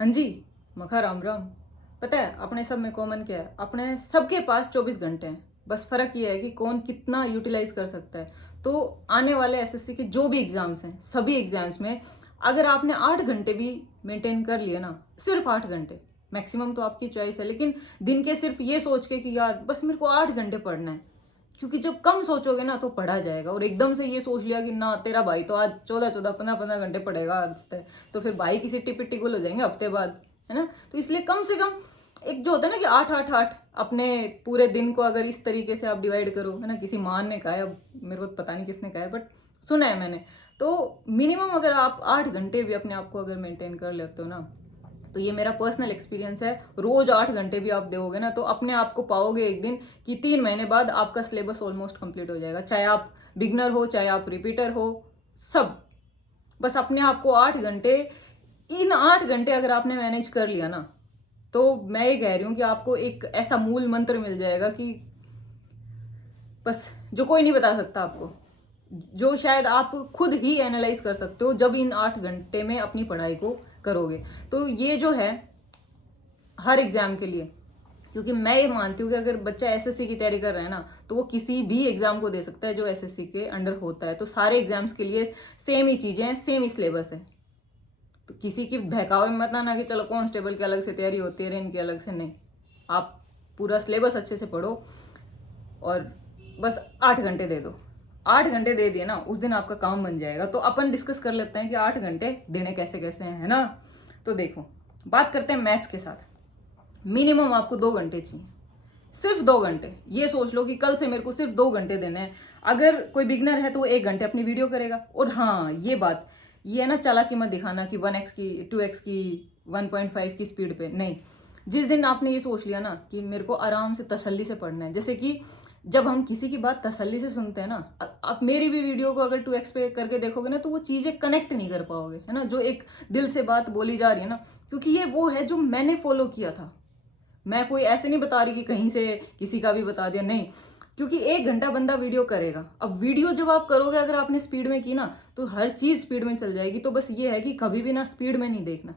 हाँ जी, मखा राम राम। पता है अपने सब में कॉमन क्या है? अपने सबके पास 24 घंटे हैं। बस फर्क ये है कि कौन कितना यूटिलाइज कर सकता है। तो आने वाले एसएससी के जो भी एग्जाम्स हैं, सभी एग्जाम्स में अगर आपने 8 घंटे भी मेंटेन कर लिए ना, सिर्फ 8 घंटे, मैक्सिमम तो आपकी चॉइस है, लेकिन दिन के सिर्फ ये सोच के कि यार बस मेरे को 8 घंटे पढ़ना है। क्योंकि जब कम सोचोगे ना तो पढ़ा जाएगा, और एकदम से ये सोच लिया कि ना तेरा भाई तो आज 14 14 15 15 घंटे पढ़ेगा आज तक, तो फिर भाई की सिट्टी पिट्टी गुल हो जाएंगे हफ्ते बाद, है ना। तो इसलिए कम से कम एक जो होता है ना कि 8 8 8 अपने पूरे दिन को अगर इस तरीके से आप डिवाइड करो, है ना। किसी मान ने कहा है, अब मेरे को पता नहीं किसने कहा है, बट सुना है मैंने। तो मिनिमम अगर आप 8 घंटे भी अपने आप को अगर मेंटेन कर लेते हो ना, तो ये मेरा पर्सनल एक्सपीरियंस है, रोज 8 घंटे भी आप दोगे ना तो अपने आप को पाओगे एक दिन कि 3 महीने बाद आपका सिलेबस ऑलमोस्ट कंप्लीट हो जाएगा। चाहे आप बिगनर हो, चाहे आप रिपीटर हो, सब। बस अपने आप को 8 घंटे, इन 8 घंटे अगर आपने मैनेज कर लिया ना, तो मैं ये कह रही हूँ कि आपको एक ऐसा मूल मंत्र मिल जाएगा कि बस जो कोई नहीं बता सकता आपको, जो शायद आप खुद ही एनालाइज कर सकते हो जब इन 8 घंटे में अपनी पढ़ाई को करोगे। तो ये जो है हर एग्जाम के लिए, क्योंकि मैं ये मानती हूँ कि अगर बच्चा एसएससी की तैयारी कर रहा है ना, तो वो किसी भी एग्जाम को दे सकता है जो एसएससी के अंडर होता है। तो सारे एग्जाम्स के लिए सेम ही चीजें हैं, सेम ही सिलेबस है। तो किसी की बहकावे में मत आना कि चलो कांस्टेबल की अलग से तैयारी होती है, रेन की अलग से, नहीं। आप पूरा सिलेबस अच्छे से पढ़ो और बस 8 घंटे दे दो। 8 घंटे दे दिए ना, उस दिन आपका काम बन जाएगा। तो अपन डिस्कस कर लेते हैं कि 8 घंटे देने कैसे कैसे हैं, है ना। तो देखो, बात करते हैं मैथ्स के साथ। मिनिमम आपको 2 घंटे चाहिए, सिर्फ 2 घंटे। ये सोच लो कि कल से मेरे को सिर्फ 2 घंटे देने हैं। अगर कोई बिगनर है तो वो 1 घंटे अपनी वीडियो करेगा। और हाँ, ये बात ये है ना, चालाकी मत दिखाना कि 1x की, 2x की, 1.5 की स्पीड पे नहीं। जिस दिन आपने ये सोच लिया ना कि मेरे को आराम से तसल्ली से पढ़ना है, जैसे कि जब हम किसी की बात तसल्ली से सुनते हैं ना, आप मेरी भी वीडियो को अगर 2x पे करके देखोगे ना, तो वो चीज़ें कनेक्ट नहीं कर पाओगे, है ना। जो एक दिल से बात बोली जा रही है ना, क्योंकि ये वो है जो मैंने फॉलो किया था। मैं कोई ऐसे नहीं बता रही कि कहीं से किसी का भी बता दिया, नहीं। क्योंकि 1 घंटा बंदा वीडियो करेगा। अब वीडियो जब आप करोगे, अगर आपने स्पीड में की ना, तो हर चीज़ स्पीड में चल जाएगी। तो बस ये है कि कभी भी ना स्पीड में नहीं देखना।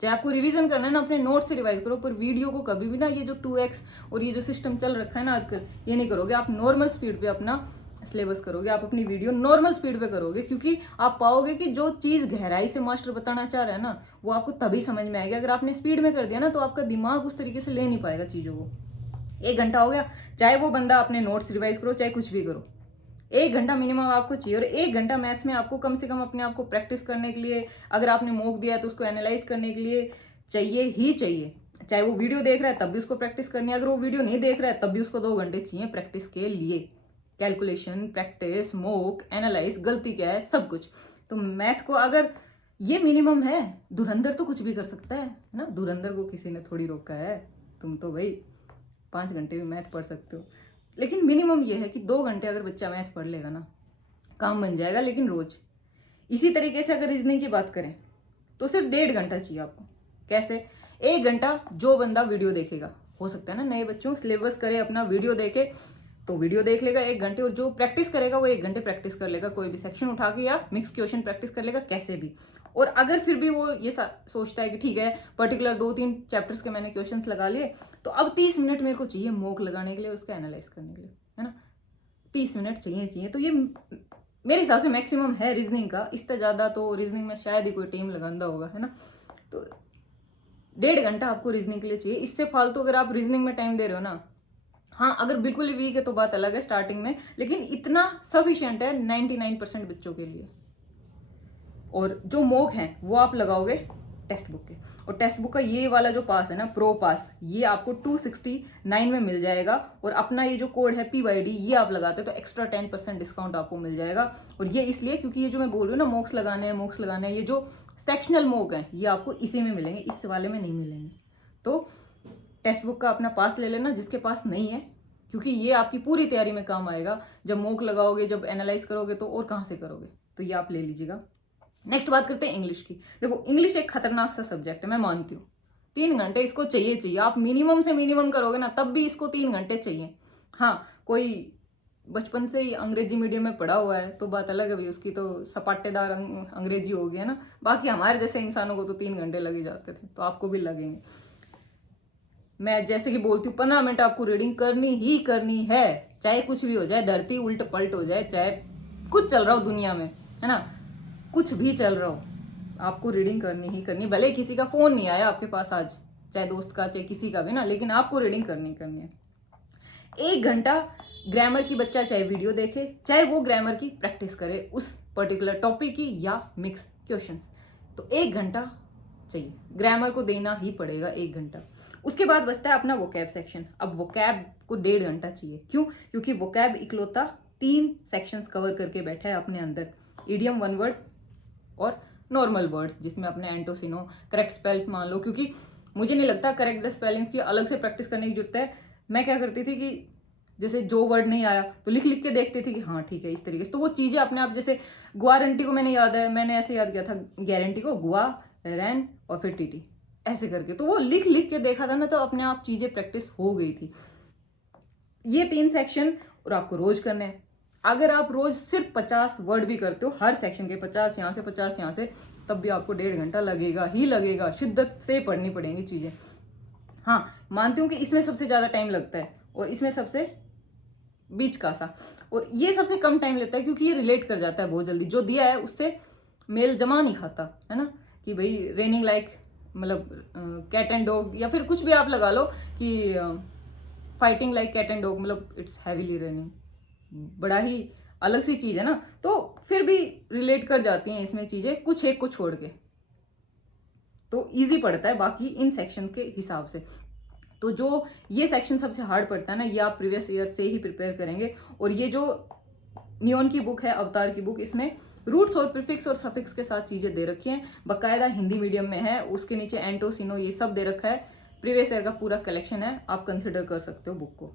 चाहे आपको रिवीजन करना है ना, अपने नोट से रिवाइज करो, पर वीडियो को कभी भी ना, ये जो 2x और ये जो सिस्टम चल रखा है ना आजकल, ये नहीं करोगे। आप नॉर्मल स्पीड पे अपना सिलेबस करोगे, आप अपनी वीडियो नॉर्मल स्पीड पे करोगे, क्योंकि आप पाओगे कि जो चीज़ गहराई से मास्टर बताना चाह रहा है ना, वो आपको तभी समझ में आएगी। अगर आपने स्पीड में कर दिया ना, तो आपका दिमाग उस तरीके से ले नहीं पाएगा चीज़ों को। 1 घंटा हो गया, चाहे वो बंदा अपने नोट्स रिवाइज करो, चाहे कुछ भी करो, 1 घंटा मिनिमम आपको चाहिए। और 1 घंटा मैथ्स में आपको कम से कम अपने आप को प्रैक्टिस करने के लिए, अगर आपने मॉक दिया है तो उसको एनालाइज करने के लिए चाहिए ही चाहिए। चाहे वो वीडियो देख रहा है तब भी उसको प्रैक्टिस करनी है, अगर वो वीडियो नहीं देख रहा है तब भी उसको 2 घंटे चाहिए प्रैक्टिस के लिए। कैलकुलेशन, प्रैक्टिस, मोक, एनालाइज, गलती क्या है, सब कुछ। तो मैथ को अगर ये मिनिमम है, धुरंधर तो कुछ भी कर सकता है ना। धुरंधर को किसी ने थोड़ी रोका है। तुम तो भाई 5 घंटे भी मैथ पढ़ सकते हो। लेकिन मिनिमम ये है कि 2 घंटे अगर बच्चा मैथ पढ़ लेगा ना, काम बन जाएगा। लेकिन रोज इसी तरीके से अगर रीजनिंग की बात करें, तो सिर्फ 1.5 घंटा चाहिए आपको। कैसे? 1 घंटा जो बंदा वीडियो देखेगा, हो सकता है ना नए बच्चों सिलेबस करे अपना, वीडियो देखे तो वीडियो देख लेगा 1 घंटे, और जो प्रैक्टिस करेगा वो 1 घंटे प्रैक्टिस कर लेगा, कोई भी सेक्शन उठा के या मिक्स क्वेश्चन प्रैक्टिस कर लेगा कैसे भी। और अगर फिर भी वो ये सोचता है कि ठीक है, पर्टिकुलर 2 3 चैप्टर्स के मैंने क्वेश्चंस लगा लिए, तो अब 30 मिनट मेरे को चाहिए मोक लगाने के लिए और उसका एनालाइज करने के लिए, है ना। 30 मिनट चाहिए। तो ये मेरे हिसाब से मैक्सिमम है रीजनिंग का। इससे ज़्यादा तो रीजनिंग में शायद ही कोई टीम लगांदा होगा, है ना। तो 1.5 घंटा आपको रीजनिंग के लिए चाहिए। इससे फालतू अगर आप रीजनिंग में टाइम दे रहे हो ना, हाँ अगर बिल्कुल ही वीक है तो बात अलग है स्टार्टिंग में, लेकिन इतना सफिशिएंट है 99% बच्चों के लिए। और जो मॉक हैं वो आप लगाओगे टेक्स्ट बुक के, और टेक्स्ट बुक का ये वाला जो पास है ना, प्रो पास, ये आपको 269 में मिल जाएगा। और अपना ये जो कोड है PYD, ये आप लगाते हो तो एक्स्ट्रा 10% डिस्काउंट आपको मिल जाएगा। और ये इसलिए क्योंकि ये जो मैं बोल रही हूँ ना, मॉक्स लगाने हैं, ये जो सेक्शनल मॉक हैं ये आपको इसी में मिलेंगे, इस वाले में नहीं मिलेंगे। तो टेक्स्ट बुक का अपना पास ले लेना जिसके पास नहीं है, क्योंकि ये आपकी पूरी तैयारी में काम आएगा। जब मॉक लगाओगे, जब एनालाइज करोगे, तो और कहाँ से करोगे, तो ये आप ले लीजिएगा। नेक्स्ट बात करते हैं इंग्लिश की। देखो, इंग्लिश एक खतरनाक सा सब्जेक्ट है, मैं मानती हूँ। 3 घंटे इसको चाहिए। आप मिनिमम से मिनिमम करोगे ना, तब भी इसको 3 घंटे चाहिए। हाँ, कोई बचपन से ही अंग्रेजी मीडियम में पढ़ा हुआ है तो बात अलग है भाई, उसकी तो सपाटेदार अंग्रेजी हो गई है ना। बाकी हमारे जैसे इंसानों को तो 3 घंटे लग ही जाते थे, तो आपको भी लगेंगे। मैं जैसे कि बोलती हूँ 15 मिनट आपको रीडिंग करनी ही करनी है, चाहे कुछ भी हो जाए, धरती उल्ट पलट हो जाए, चाहे कुछ चल रहा हो दुनिया में, है ना, कुछ भी चल रहा हो, आपको रीडिंग करनी ही करनी। भले किसी का फोन नहीं आया आपके पास आज, चाहे दोस्त का चाहे किसी का भी ना, लेकिन आपको रीडिंग करनी ही करनी है। 1 घंटा ग्रामर की बच्चा चाहे वीडियो देखे, चाहे वो ग्रामर की प्रैक्टिस करे उस पर्टिकुलर टॉपिक की या मिक्स क्वेश्चंस, तो 1 घंटा चाहिए, ग्रामर को देना ही पड़ेगा 1 घंटा। उसके बाद बचता है अपना वोकैब सेक्शन। अब वोकैब को 1.5 घंटा चाहिए, क्यों? क्योंकि वोकैब इकलौता 3 सेक्शंस कवर करके बैठा है अपने अंदर, इडियम, वन वर्ड और नॉर्मल वर्ड्स, जिसमें अपने एंटोसिनो, करेक्ट स्पेल मान लो, क्योंकि मुझे नहीं लगता करेक्ट द स्पेलिंग की अलग से प्रैक्टिस करने की जरूरत है। मैं क्या करती थी कि जैसे जो वर्ड नहीं आया तो लिख लिख के देखती थी कि हाँ ठीक है इस तरीके से, तो वो चीज़ें अपने आप, जैसे गारंटी को मैंने याद है, मैंने ऐसे याद किया था गारंटी को, गुआ, रैन और फिर टीटी, ऐसे करके, तो वो लिख लिख के देखा था ना, तो अपने आप चीज़ें प्रैक्टिस हो गई थी। ये 3 सेक्शन और आपको रोज करने हैं। अगर आप रोज सिर्फ 50 वर्ड भी करते हो, हर सेक्शन के 50 यहाँ से 50 यहाँ से, तब भी आपको 1.5 घंटा लगेगा ही लगेगा, शिद्दत से पढ़नी पड़ेंगी चीज़ें। हाँ, मानती हूँ कि इसमें सबसे ज़्यादा टाइम लगता है और इसमें सबसे बीच का सा, और ये सबसे कम टाइम लेता है क्योंकि ये रिलेट कर जाता है बहुत जल्दी, जो दिया है उससे मेल जमा नहीं खाता, है ना, कि भाई रेनिंग लाइक, मतलब कैट एंड डॉग, या फिर कुछ भी आप लगा लो कि fighting like cat and dog, मतलब इट्स हैवीली रेनिंग, बड़ा ही अलग सी चीज़ है ना, तो फिर भी रिलेट कर जाती हैं इसमें चीज़ें, कुछ एक को छोड़ के, तो इजी पड़ता है बाकी इन सेक्शंस के हिसाब से। तो जो ये सेक्शन सबसे हार्ड पड़ता है ना, ये आप प्रीवियस ईयर से ही प्रिपेयर करेंगे। और ये जो नियॉन की बुक है, अवतार की बुक, इसमें रूट्स और प्रीफिक्स और सफिक्स के साथ चीज़ें दे रखी हैं, बाकायदा हिंदी मीडियम में है, उसके नीचे एंटोसिनो ये सब दे रखा है, प्रीवियस ईयर का पूरा कलेक्शन है, आप कंसिडर कर सकते हो बुक को।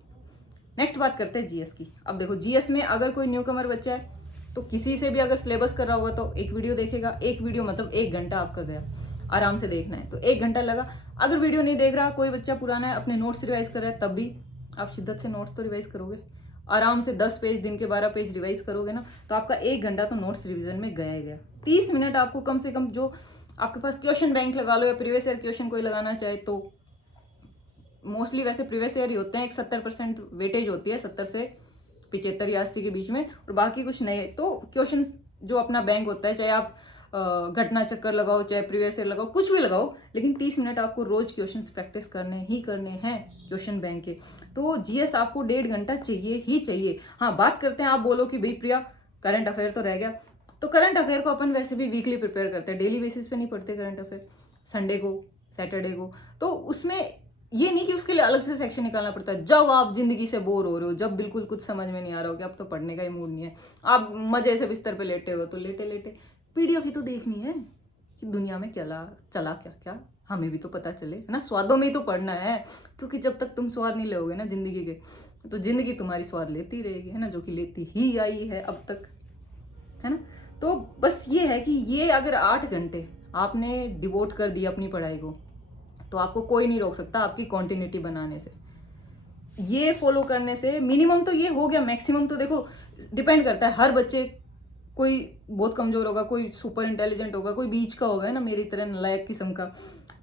नेक्स्ट बात करते हैं जीएस की। अब देखो जीएस में अगर कोई न्यू कमर बच्चा है तो किसी से भी अगर सिलेबस कर रहा होगा तो एक वीडियो देखेगा, एक वीडियो मतलब 1 घंटा आपका गया, आराम से देखना है तो 1 घंटा लगा। अगर वीडियो नहीं देख रहा, कोई बच्चा पुराना है, अपने नोट्स रिवाइज कर रहा है, तब भी आप शिद्दत से नोट्स तो रिवाइज करोगे, आराम से 10 पेज, दिन के 12 पेज रिवाइज करोगे ना, तो आपका 1 घंटा तो नोट्स रिविजन में गया ही गया। 30 मिनट आपको कम से कम, जो आपके पास क्वेश्चन बैंक लगा लो या प्रीवियस ईयर क्वेश्चन कोई लगाना चाहे तो, मोस्टली वैसे प्रीवियस ईयर ही होते हैं, एक 70% वेटेज होती है, 70 से 75 या 80 के बीच में, और बाकी कुछ नहीं। तो क्वेश्चन जो अपना बैंक होता है, चाहे आप घटना चक्कर लगाओ, चाहे प्रीवियस ईयर लगाओ, कुछ भी लगाओ, लेकिन 30 मिनट आपको रोज क्वेश्चंस प्रैक्टिस करने ही करने हैं क्वेश्चन बैंक के। तो जीएस आपको 1.5 घंटा चाहिए ही चाहिए। हाँ, बात करते हैं, आप बोलो कि भाई प्रिया करंट अफेयर तो रह गया, तो करंट अफेयर को अपन वैसे भी वीकली प्रिपेयर करते हैं, डेली बेसिस पे नहीं पढ़ते करंट अफेयर, संडे को, सैटरडे को। तो उसमें ये नहीं कि उसके लिए अलग से सेक्शन निकालना पड़ता है। जब आप जिंदगी से बोर हो रहे हो, जब बिल्कुल कुछ समझ में नहीं आ रहा हो कि अब तो पढ़ने का ही मूड नहीं है, आप मजे से बिस्तर पे लेटे हो, तो लेटे लेटे पीडीएफ ही तो देखनी है कि दुनिया में क्या चला क्या क्या, हमें भी तो पता चले, है ना, स्वादों में ही तो पढ़ना है। क्योंकि जब तक तुम स्वाद नहीं लोगे ना जिंदगी के, तो जिंदगी तुम्हारी स्वाद लेती रहेगी, है ना, जो कि लेती ही आई है अब तक, है ना। तो बस ये है कि ये अगर 8 घंटे आपने डिवोट कर दिया अपनी पढ़ाई को, तो आपको कोई नहीं रोक सकता आपकी कॉन्टिन्यूटी बनाने से, ये फॉलो करने से। मिनिमम तो ये हो गया, मैक्सिमम तो देखो डिपेंड करता है हर बच्चे, कोई बहुत कमजोर होगा, कोई सुपर इंटेलिजेंट होगा, कोई बीच का होगा, है ना, मेरी तरह नालायक किस्म का,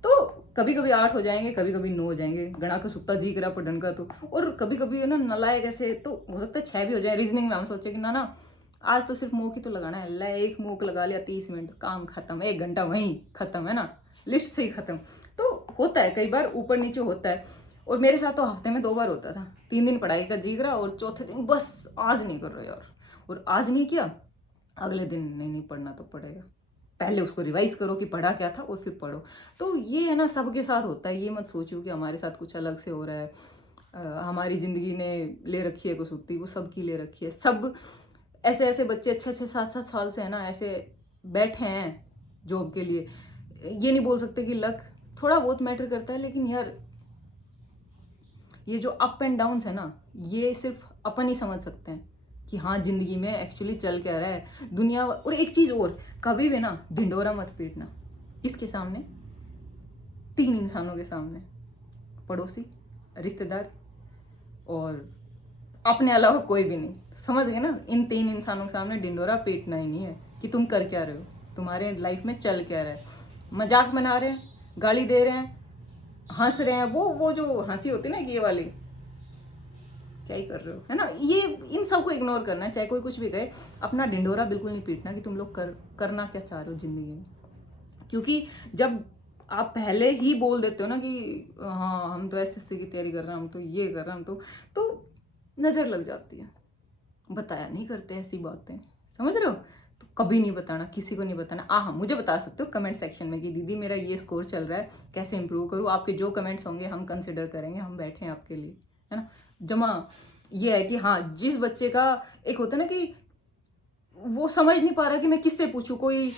तो कभी कभी 8 हो जाएंगे, कभी कभी 9 हो जाएंगे, गणा का सुत्ता जी करा पढ़न का, तो और कभी कभी है ना नालायक ऐसे, तो हो सकता है 6 भी हो जाए। रीजनिंग में हम सोचे कि ना आज तो सिर्फ मोक ही तो लगाना है, ला एक मोक लगा लिया, 30 मिनट काम खत्म, 1 घंटा वहीं खत्म, है ना, लिस्ट से ही खत्म। तो होता है कई बार ऊपर नीचे होता है, और मेरे साथ तो हफ्ते में 2 बार होता था, 3 दिन पढ़ाई का जी करा और चौथे दिन बस आज नहीं कर रहे यार, और आज नहीं किया, अगले दिन नहीं पढ़ना तो पड़ेगा, पहले उसको रिवाइज करो कि पढ़ा क्या था और फिर पढ़ो। तो ये है ना, सबके साथ होता है, ये मत सोचो कि हमारे साथ कुछ अलग से हो रहा है, हमारी ज़िंदगी ने ले रखी है कसौटी, वो सबकी ले रखी है। सब ऐसे ऐसे बच्चे 6-6, 7-7 साल से है ना ऐसे बैठे हैं जॉब के लिए। ये नहीं बोल सकते कि लक थोड़ा बहुत मैटर करता है, लेकिन यार ये जो अप एंड डाउन्स है ना, ये सिर्फ अपन ही समझ सकते हैं कि हाँ जिंदगी में एक्चुअली चल क्या रहा है दुनिया। और एक चीज और, कभी भी ना ढिंडोरा मत पीटना। किसके सामने? 3 इंसानों के सामने, पड़ोसी, रिश्तेदार और अपने अलावा कोई भी नहीं। समझ गए ना, इन 3 इंसानों के सामने ढिंडोरा पीटना ही नहीं है कि तुम कर क्या रहे हो, तुम्हारे लाइफ में चल क्या रहा है। मजाक बना रहे हैं, गाली दे रहे हैं, हंस रहे हैं, वो जो हंसी होती है ना ये वाली, क्या ही कर रहे हो, है ना। ये इन सबको इग्नोर करना है, चाहे कोई कुछ भी कहे। अपना ढिंडोरा बिल्कुल नहीं पीटना कि तुम लोग करना क्या चाह रहे हो जिंदगी में। क्योंकि जब आप पहले ही बोल देते हो ना कि हाँ हम तो एसएससी की तैयारी कर रहे हैं, हम तो ये कर रहे हैं, हम तो नज़र लग जाती है। बताया नहीं करते ऐसी बातें, समझ रहे हो। तो कभी नहीं बताना, किसी को नहीं बताना। हाँ, मुझे बता सकते हो कमेंट सेक्शन में कि दीदी मेरा ये स्कोर चल रहा है, कैसे इंप्रूव करूँ। आपके जो कमेंट्स होंगे हम कंसिडर करेंगे, हम बैठे हैं आपके लिए, है ना। जमा ये है कि हाँ, जिस बच्चे का एक होता है ना कि वो समझ नहीं पा रहा कि मैं किससे पूछूं, कोई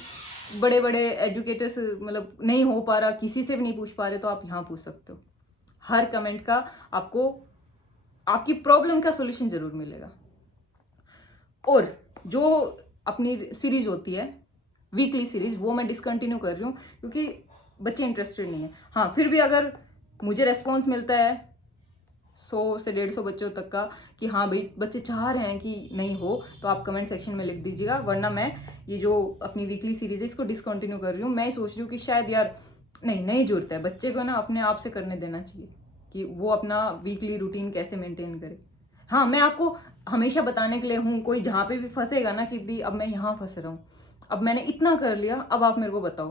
बड़े बड़े एजुकेटर्स मतलब नहीं हो पा रहा, किसी से भी नहीं पूछ पा रहे, तो आप यहाँ पूछ सकते हो। हर कमेंट का आपको आपकी प्रॉब्लम का सोल्यूशन जरूर मिलेगा। और जो अपनी सीरीज होती है वीकली सीरीज, वो मैं डिसकंटिन्यू कर रही हूँ क्योंकि बच्चे इंटरेस्टेड नहीं है। हाँ, फिर भी अगर मुझे रेस्पॉन्स मिलता है 100 से 150 बच्चों तक का कि हाँ भाई बच्चे चाह रहे हैं कि नहीं हो, तो आप कमेंट सेक्शन में लिख दीजिएगा। वरना मैं ये जो अपनी वीकली सीरीज है इसको डिसकंटिन्यू कर रही हूँ। मैं सोच रही हूँ कि शायद यार नहीं जुड़ता है, बच्चे को ना अपने आप से करने देना चाहिए कि वो अपना वीकली रूटीन कैसे मेंटेन करे। हाँ, मैं आपको हमेशा बताने के लिए हूँ, कोई जहाँ पे भी फंसेगा ना कि दी अब मैं यहाँ फंस रहा हूँ, अब मैंने इतना कर लिया, अब आप मेरे को बताओ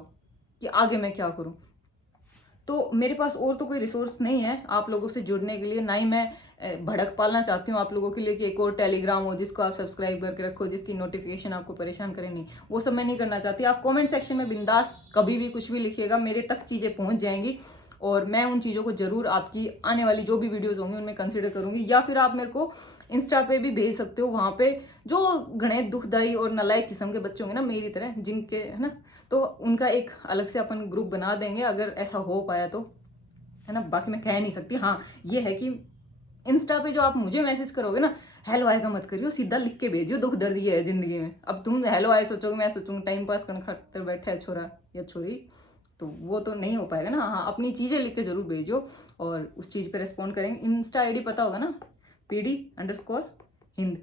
कि आगे मैं क्या करूँ। तो मेरे पास और तो कोई रिसोर्स नहीं है आप लोगों से जुड़ने के लिए, ना ही मैं भड़क पालना चाहती हूँ आप लोगों के लिए कि एक और टेलीग्राम हो जिसको आप सब्सक्राइब करके रखो, जिसकी नोटिफिकेशन आपको परेशान करे। नहीं, वो सब मैं नहीं करना चाहती। आप कमेंट सेक्शन में बिंदास कभी भी कुछ भी लिखिएगा, मेरे तक चीज़ें पहुँच जाएंगी और मैं उन चीज़ों को जरूर आपकी आने वाली जो भी वीडियोज़ होंगी उनमें कंसिडर करूँगी। या फिर आप मेरे को इंस्टा पे भी भेज सकते हो, वहाँ पे जो घने दुखदाई और नालायक किस्म के बच्चे होंगे ना मेरी तरह, जिनके है ना, तो उनका एक अलग से अपन ग्रुप बना देंगे अगर ऐसा हो पाया तो, है ना। बाकी मैं कह नहीं सकती। हाँ, ये है कि इंस्टा पे जो आप मुझे मैसेज करोगे ना, हेलो आय का मत करियो, सीधा लिख के भेजियो दुख दर्द ये है जिंदगी में। अब तुम हेलो आय सोचोगे, मैं सोचूंगा टाइम पास करने खातिर बैठा है छोरा या छोरी, तो वो तो नहीं हो पाएगा ना। हाँ, अपनी चीज़ें लिख के जरूर भेजो और उस चीज़ पे रिस्पॉन्ड करेंगे। इंस्टा आईडी पता होगा ना, PD_हिंद,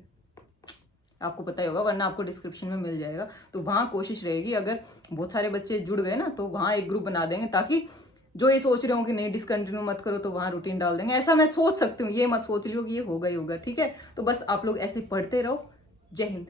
आपको पता ही होगा, वरना आपको डिस्क्रिप्शन में मिल जाएगा। तो वहाँ कोशिश रहेगी अगर बहुत सारे बच्चे जुड़ गए ना तो वहाँ एक ग्रुप बना देंगे, ताकि जो ये सोच रहे हो कि नहीं डिसकंटिन्यू मत करो तो वहाँ रूटीन डाल देंगे। ऐसा मैं सोच सकती हूँ, ये मत सोच लियो कि ये होगा ही होगा, ठीक है। तो बस आप लोग ऐसे पढ़ते रहो। जय हिंद।